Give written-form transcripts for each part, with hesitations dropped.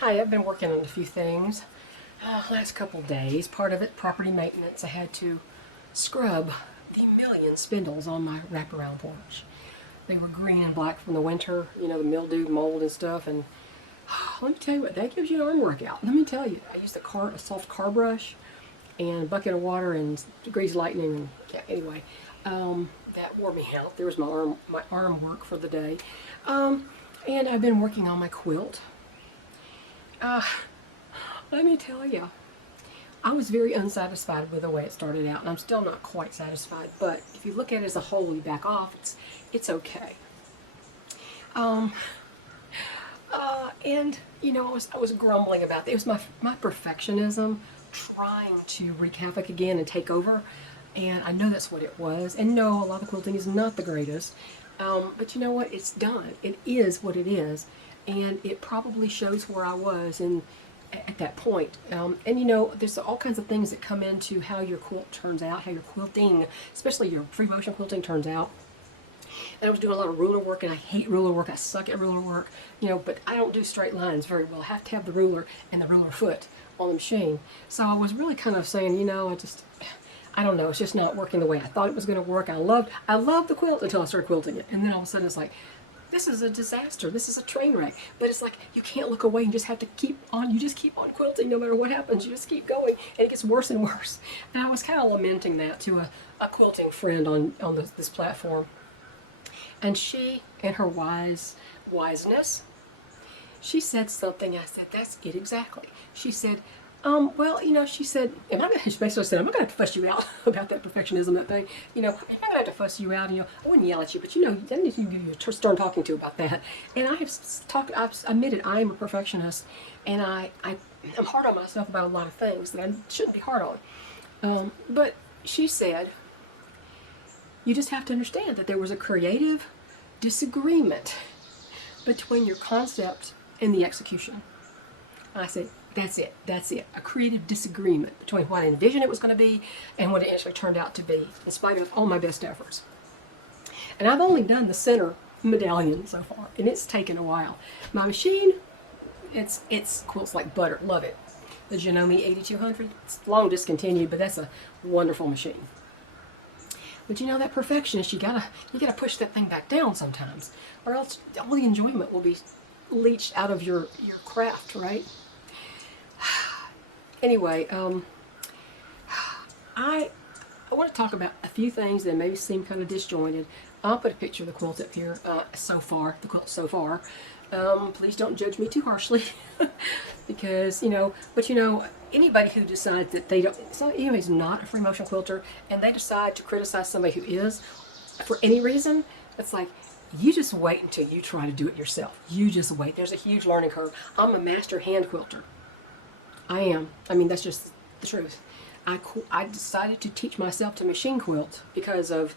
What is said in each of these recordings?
Hi, I've been working on a few things last couple days. Part of it, property maintenance. I had to scrub the million spindles on my wraparound porch. They were green and black from the winter, you know, the mildew, mold and stuff. And let me tell you what, that gives you an arm workout. Let me tell you, I used a soft car brush and a bucket of water and degrees lightning. And yeah, anyway, that wore me out. There was my arm work for the day. And I've been working on my quilt. Let me tell you, I was very unsatisfied with the way it started out, and I'm still not quite satisfied, but if you look at it as a whole, you back off, it's okay. And, you know, I was grumbling about that. It was my perfectionism trying to wreak havoc again and take over, and I know that's what it was. And no, a lot of quilting is not the greatest, but you know what? It's done. It is what it is, and it probably shows where I was at that point. And you know, there's all kinds of things that come into how your quilt turns out, how your quilting, especially your free motion quilting, turns out. And I was doing a lot of ruler work, and I hate ruler work. I suck at ruler work, you know, but I don't do straight lines very well. I have to have the ruler and the ruler foot on the machine. So I was really kind of saying, you know, I don't know, it's just not working the way I thought it was going to work. I loved the quilt until I started quilting it. And then all of a sudden it's like, this is a disaster. This is a train wreck. But it's like, you can't look away. You just have to keep on. You just keep on quilting no matter what happens. You just keep going, and it gets worse and worse. And I was kind of lamenting that to a quilting friend on this platform. And she, in her wiseness, she said something. I said, that's it exactly. She said, well, you know, she said, and she basically said, I'm not going to have to fuss you out about that perfectionism, that thing. You know, I'm not going to have to fuss you out, and, you know, I wouldn't yell at you, but, you know, that needs to give you a stern talking to about that. And I've admitted I am a perfectionist, and I'm hard on myself about a lot of things that I shouldn't be hard on. But she said, you just have to understand that there was a creative disagreement between your concept and the execution. And I said, that's it. A creative disagreement between what I envisioned it was going to be and what it actually turned out to be, in spite of all my best efforts. And I've only done the center medallion so far, and it's taken a while. My machine, it's quilts like butter. Love it. The Janome 8200. It's long discontinued, but that's a wonderful machine. But you know, that perfectionist, you gotta push that thing back down sometimes, or else all the enjoyment will be leached out of your craft, right? Anyway, I want to talk about a few things that maybe seem kind of disjointed. I'll put a picture of the quilt up here so far, the quilt so far. Please don't judge me too harshly, because, you know, but you know, anybody who decides that they don't, so anybody's not a free motion quilter, and they decide to criticize somebody who is, for any reason, it's like, you just wait until you try to do it yourself. You just wait. There's a huge learning curve. I'm a master hand quilter. I am. I mean, that's just the truth. I decided to teach myself to machine quilt because of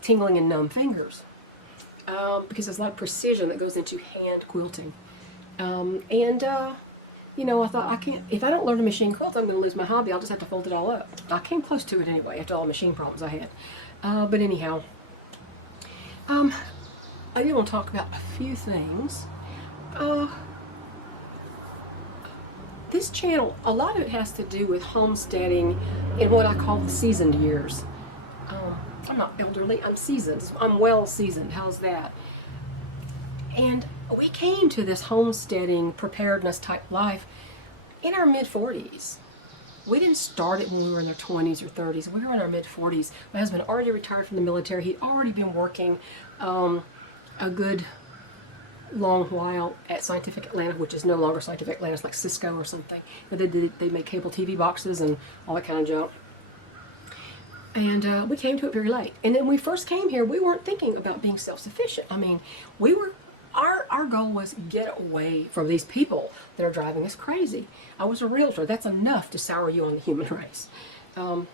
tingling and numb fingers. Because there's a lot of precision that goes into hand quilting. You know, I thought, if I don't learn to machine quilt, I'm going to lose my hobby. I'll just have to fold it all up. I came close to it anyway, after all the machine problems I had. But anyhow, I do want to talk about a few things. This channel, a lot of it has to do with homesteading in what I call the seasoned years. I'm not elderly, I'm seasoned. I'm well seasoned. How's that? And we came to this homesteading preparedness type life in our mid-40s. We didn't start it when we were in our 20s or 30s. We were in our mid-40s. My husband already retired from the military. He'd already been working a good long while at Scientific Atlanta, which is no longer Scientific Atlanta. It's like Cisco or something. They make cable TV boxes and all that kind of junk. And we came to it very late. And then when we first came here, we weren't thinking about being self-sufficient. I mean, our goal was get away from these people that are driving us crazy. I was a realtor. That's enough to sour you on the human race. So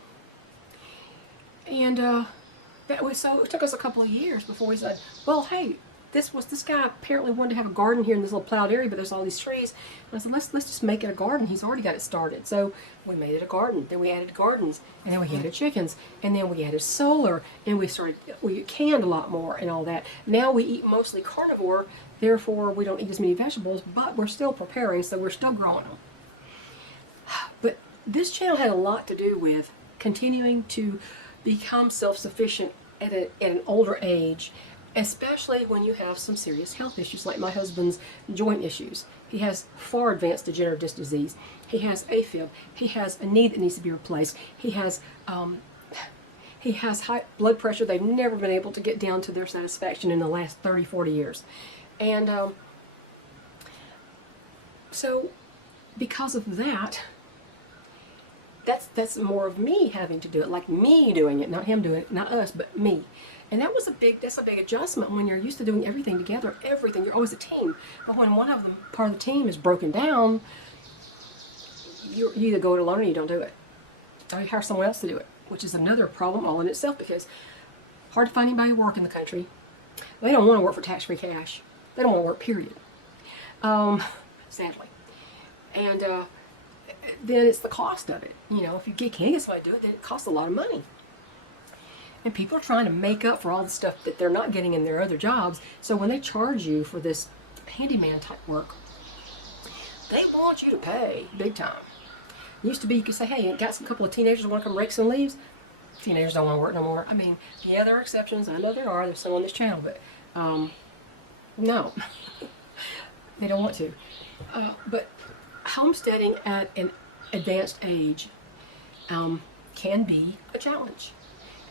it took us a couple of years before we said, well, hey, this guy apparently wanted to have a garden here in this little plowed area, but there's all these trees. And I said, let's just make it a garden. He's already got it started. So we made it a garden. Then we added gardens, and then we added chickens, and then we added solar, and we canned a lot more and all that. Now we eat mostly carnivore Therefore, we don't eat as many vegetables, but we're still preparing, so we're still growing them. But this channel had a lot to do with continuing to become self-sufficient at an older age, especially when you have some serious health issues, like my husband's joint issues. He has far advanced degenerative disc disease. He has AFib. He has a knee that needs to be replaced. He has high blood pressure. They've never been able to get down to their satisfaction in the last 30, 40 years. And so because of that, that's more of me having to do it, like me doing it, not him doing it, not us, but me. And that's a big adjustment when you're used to doing everything together, everything. You're always a team. But when one of them, part of the team is broken down, you either go it alone or you don't do it. Or you hire someone else to do it, which is another problem all in itself, because hard to find anybody to work in the country. They don't want to work for tax-free cash. They don't want to work, period. Sadly. And then it's the cost of it. You know, if you can't get somebody to do it, then it costs a lot of money. And people are trying to make up for all the stuff that they're not getting in their other jobs. So when they charge you for this handyman type work, they want you to pay big time. It used to be you could say, hey, you got some couple of teenagers who want to come rake some leaves? Teenagers don't want to work no more. I mean, yeah, there are exceptions. I know there are. There's some on this channel, but no. They don't want to. But homesteading at an advanced age can be a challenge.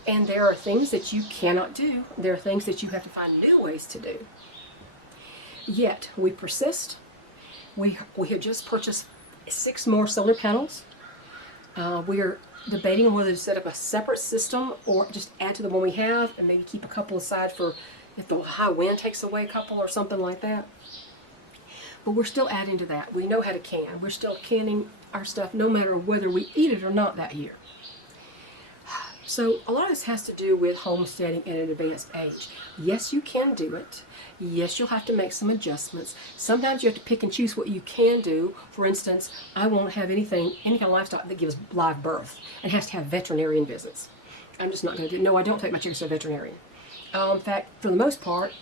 And there are things that you cannot do. There are things that you have to find new ways to do. Yet, we persist. We have just purchased 6 more solar panels. We are debating on whether to set up a separate system or just add to the one we have and maybe keep a couple aside for if the high wind takes away a couple or something like that. But we're still adding to that. We know how to can. We're still canning our stuff no matter whether we eat it or not that year. So a lot of this has to do with homesteading at an advanced age. Yes, you can do it. Yes, you'll have to make some adjustments. Sometimes you have to pick and choose what you can do. For instance, I won't have any kind of livestock that gives live birth and has to have veterinarian visits. I'm just not going to do it. No, I don't take my chickens to a veterinarian. In fact, for the most part,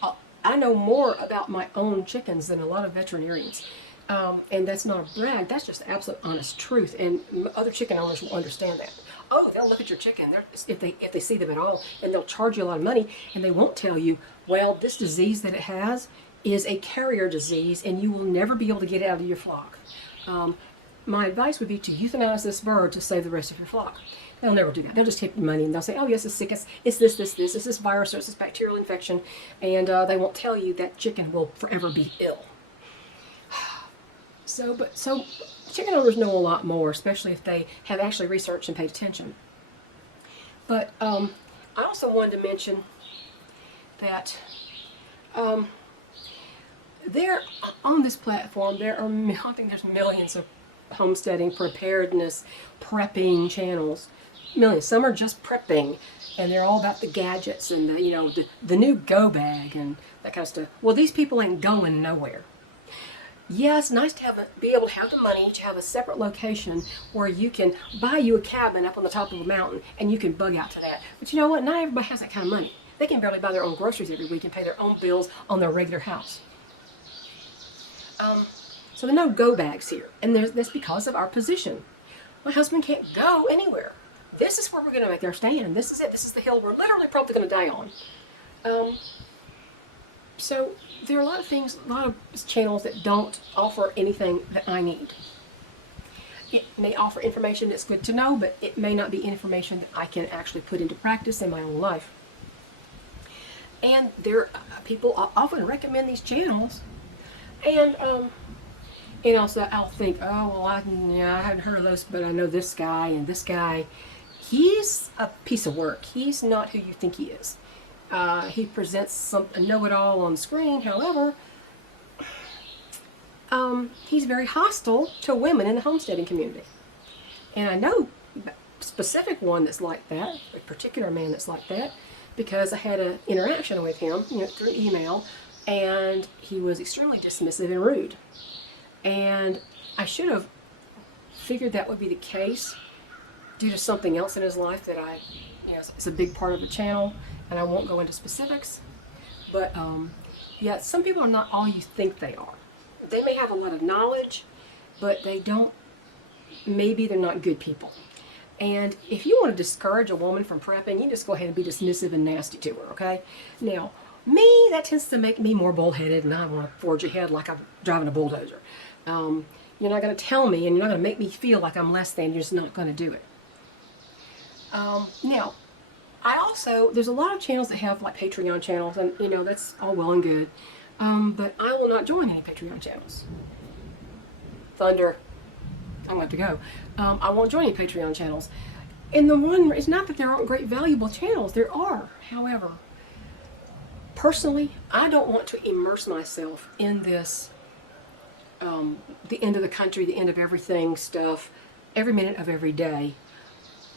I know more about my own chickens than a lot of veterinarians. And that's not a brag. That's just absolute honest truth. And other chicken owners will understand that. Oh, they'll look at your chicken if they see them at all, and they'll charge you a lot of money, and they won't tell you, well, this disease that it has is a carrier disease, and you will never be able to get it out of your flock. My advice would be to euthanize this bird to save the rest of your flock. They'll never do that. They'll just take your money, and they'll say, oh, yes, it's sick. It's this, it's this virus, or it's this bacterial infection, and they won't tell you that chicken will forever be ill. So chicken owners know a lot more, especially if they have actually researched and paid attention. But I also wanted to mention that there on this platform there are, I think there's millions of homesteading, preparedness, prepping channels. Millions. Some are just prepping, and they're all about the gadgets and the new go bag and that kind of stuff. Well, these people ain't going nowhere. Yeah, it's nice to be able to have the money to have a separate location where you can buy you a cabin up on the top of a mountain and you can bug out to that. But you know what? Not everybody has that kind of money. They can barely buy their own groceries every week and pay their own bills on their regular house. So there are no go bags here, and that's because of our position. My husband can't go anywhere. This is where we're going to make our stand. This is it. This is the hill we're literally probably going to die on. So there are a lot of things, a lot of channels that don't offer anything that I need. It may offer information that's good to know, but it may not be information that I can actually put into practice in my own life. And people often recommend these channels, and also I'll think, oh well, I haven't heard of those, but I know this guy and this guy. He's a piece of work. He's not who you think he is. He presents a know-it-all on the screen. However, he's very hostile to women in the homesteading community. And I know a specific one that's like that, a particular man that's like that, because I had an interaction with him through email, and he was extremely dismissive and rude. And I should have figured that would be the case due to something else in his life that it's a big part of the channel, and I won't go into specifics, but Yeah, some people are not all you think they are. They may have a lot of knowledge, but they don't, maybe they're not good people. And if you want to discourage a woman from prepping, you just go ahead and be dismissive and nasty to her, okay? Now, me, that tends to make me more bullheaded, and I want to forge ahead like I'm driving a bulldozer. You're not going to tell me, and you're not going to make me feel like I'm less than. You're just not going to do it. Now, there's a lot of channels that have like Patreon channels, and you know, that's all well and good. But I will not join any Patreon channels. Thunder. I'm going to have to go. I won't join any Patreon channels. And it's not that there aren't great valuable channels. There are. However, personally, I don't want to immerse myself in this, the end of the country, the end of everything stuff, every minute of every day.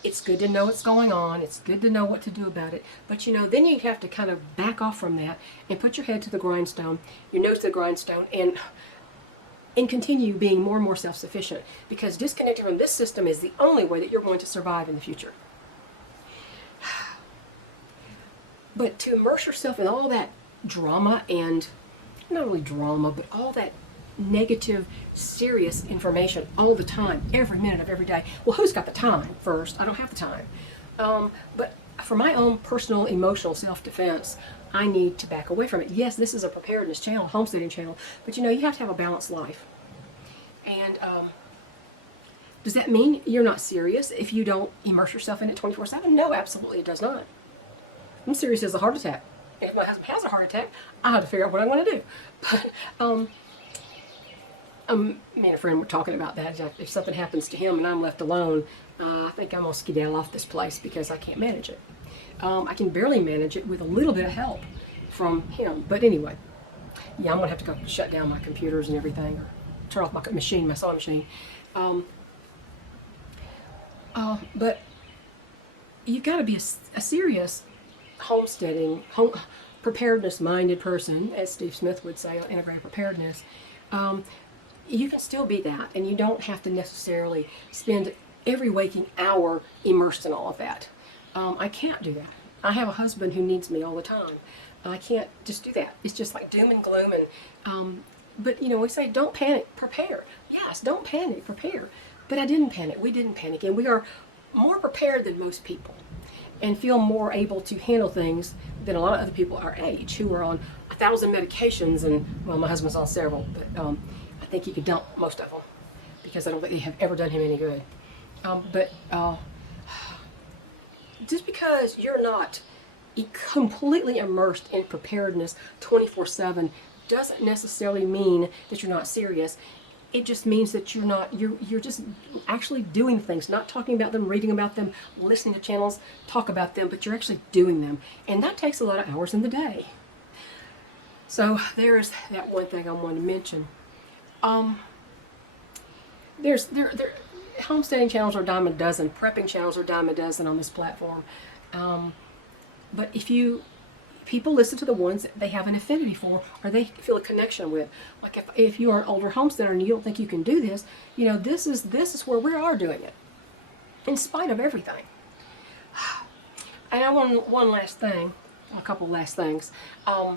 It's good to know what's going on. It's good to know what to do about it. But, you know, then you have to kind of back off from that and put your head to the grindstone, your nose to the grindstone, and continue being more and more self-sufficient, because disconnecting from this system is the only way that you're going to survive in the future. But to immerse yourself in all that drama, and not really drama, but all that negative, serious information all the time, every minute of every day. Well, who's got the time first? I don't have the time. But for my own personal emotional self-defense, I need to back away from it. Yes, this is a preparedness channel, homesteading channel, but you know, you have to have a balanced life. And does that mean you're not serious if you don't immerse yourself in it 24/7? No, absolutely it does not. I'm serious as a heart attack. And if my husband has a heart attack, I have to figure out what I want to do. But me and a friend were talking about that. If something happens to him and I'm left alone, I think I'm going to skedaddle off this place because I can't manage it. I can barely manage it with a little bit of help from him. But anyway, yeah, I'm going to have to go shut down my computers and everything, or turn off my machine, my sewing machine. But you've got to be a serious homesteading, preparedness-minded person, as Steve Smith would say, integrated preparedness. You can still be that, and you don't have to necessarily spend every waking hour immersed in all of that. I can't do that. I have a husband who needs me all the time. I can't just do that. It's just like doom and gloom. And but you know, we say don't panic, prepare. Yes, don't panic, prepare. But I didn't panic. We didn't panic, and we are more prepared than most people, and feel more able to handle things than a lot of other people our age who are on 1,000 medications. And well, my husband's on several, but I think he could dump most of them because I don't think they have ever done him any good. Just because you're not completely immersed in preparedness 24/7 doesn't necessarily mean that you're not serious. It just means that you're just actually doing things, not talking about them, reading about them, listening to channels talk about them, but you're actually doing them. And that takes a lot of hours in the day. So there's that one thing I want to mention. Homesteading channels are a dime a dozen, prepping channels are a dime a dozen on this platform. But people listen to the ones that they have an affinity for, or they feel a connection with. Like if you are an older homesteader and you don't think you can do this, you know, this is where we are doing it, in spite of everything. And I want one last thing, a couple last things. I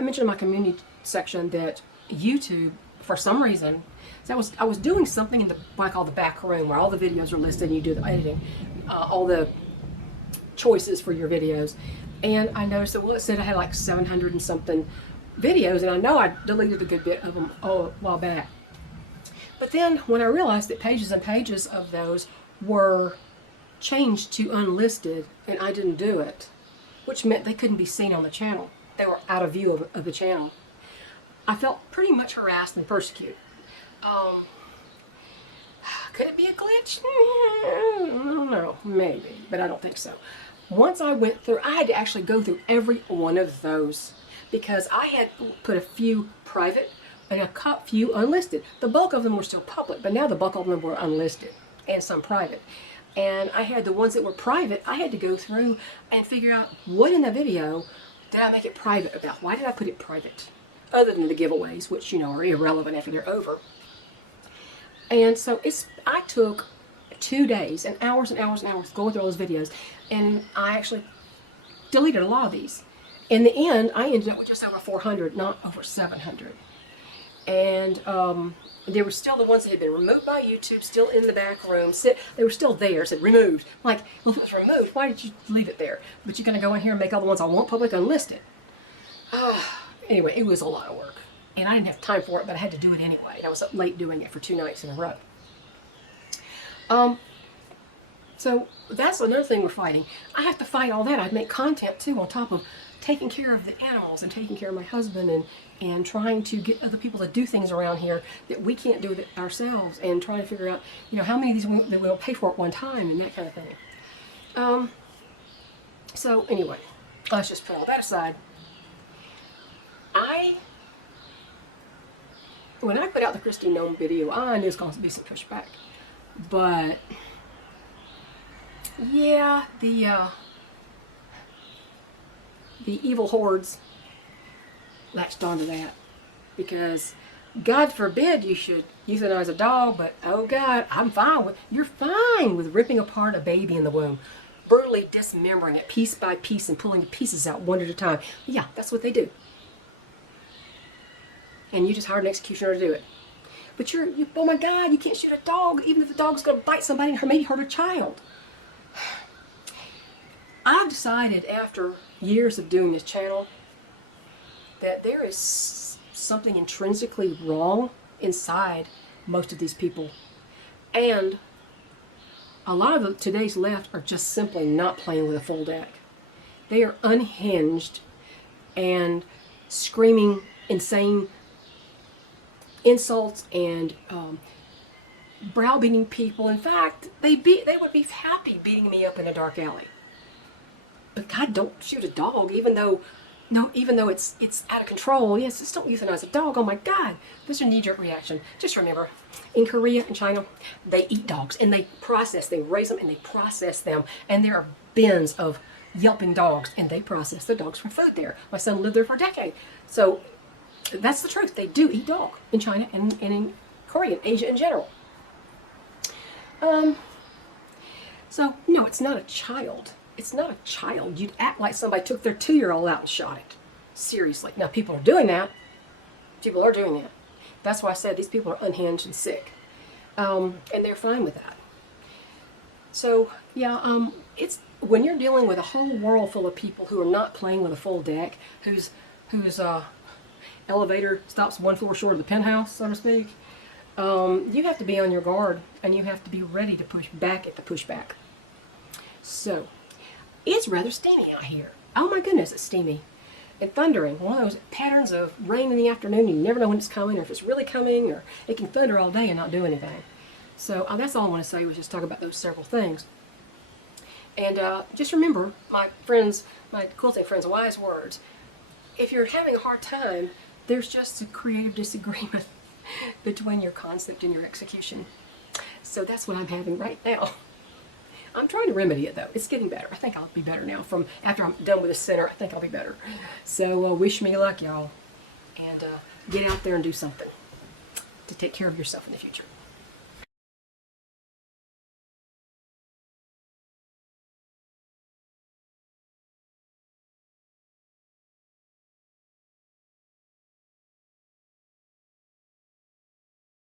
mentioned in my community section that YouTube, for some reason, so I was doing something in what I call the back room, where all the videos are listed and you do the editing, all the choices for your videos. And I noticed that, well, it said I had like 700 and something videos, and I know I deleted a good bit of them a while back. But then when I realized that pages and pages of those were changed to unlisted, and I didn't do it, which meant they couldn't be seen on the channel. They were out of view of the channel. I felt pretty much harassed and persecuted. Could it be a glitch? I don't know, maybe, but I don't think so. Once I went through, I had to actually go through every one of those, because I had put a few private and a few unlisted. The bulk of them were still public, but now the bulk of them were unlisted and some private. And I had the ones that were private, I had to go through and figure out what in the video did I make it private about? Why did I put it private? Other than the giveaways, which, you know, are irrelevant after they're over. And so I took 2 days and hours and hours and hours going through all those videos, and I actually deleted a lot of these. in the end, I ended up with just over 400, not over 700. And there were still the ones that had been removed by YouTube, still in the back room. They were still there, said removed. Like, well, if it was removed, why did you leave it there? But you're going to go in here and make all the ones I want public unlisted. Anyway, it was a lot of work. And I didn't have time for it, but I had to do it anyway. And I was up late doing it for 2 nights in a row. So that's another thing we're fighting. I have to fight all that. I make content too on top of taking care of the animals and taking care of my husband and trying to get other people to do things around here that we can't do it ourselves, and trying to figure out, you know, how many of these we'll pay for at one time and that kind of thing. So anyway, let's just put all that aside. When I put out the Christy Gnome video, I knew it was going to be some pushback. But yeah, the evil hordes latched onto that, because God forbid you should euthanize a dog, but oh God, you're fine with ripping apart a baby in the womb, brutally dismembering it piece by piece and pulling the pieces out one at a time. Yeah, that's what they do. And you just hired an executioner to do it. But oh my God, you can't shoot a dog, even if the dog's going to bite somebody and maybe hurt a child. I've decided after years of doing this channel that there is something intrinsically wrong inside most of these people. And a lot of today's left are just simply not playing with a full deck. They are unhinged and screaming insane insults and browbeating people. In fact, they would be happy beating me up in a dark alley. But God, don't shoot a dog, even though it's out of control. Yes, just don't euthanize a dog. Oh my God, this is a knee-jerk reaction. Just remember, in Korea and China, they eat dogs and they raise them and they process them. And there are bins of yelping dogs, and they process the dogs for food there. My son lived there for a decade, so that's the truth. They do eat dog in China and in Korea and Asia in general. So no, it's not a child. It's not a child. You'd act like somebody took their 2-year-old out and shot it. Seriously. Now people are doing that. People are doing that. That's why I said these people are unhinged and sick. And they're fine with that. So yeah, it's when you're dealing with a whole world full of people who are not playing with a full deck, whose elevator stops 1 floor short of the penthouse, so to speak, you have to be on your guard, and you have to be ready to push back at the pushback. So, it's rather steamy out here. Oh my goodness, it's steamy. And thundering. One of those patterns of rain in the afternoon, you never know when it's coming, or if it's really coming, or it can thunder all day and not do anything. So, that's all I want to say, was just talk about those several things. And just remember, my quilting friends, wise words. If you're having a hard time, there's just a creative disagreement between your concept and your execution. So that's what I'm having right now. I'm trying to remedy it though. It's getting better. I think I'll be better now. From after I'm done with the center, I think I'll be better. So wish me luck, y'all. And get out there and do something to take care of yourself in the future.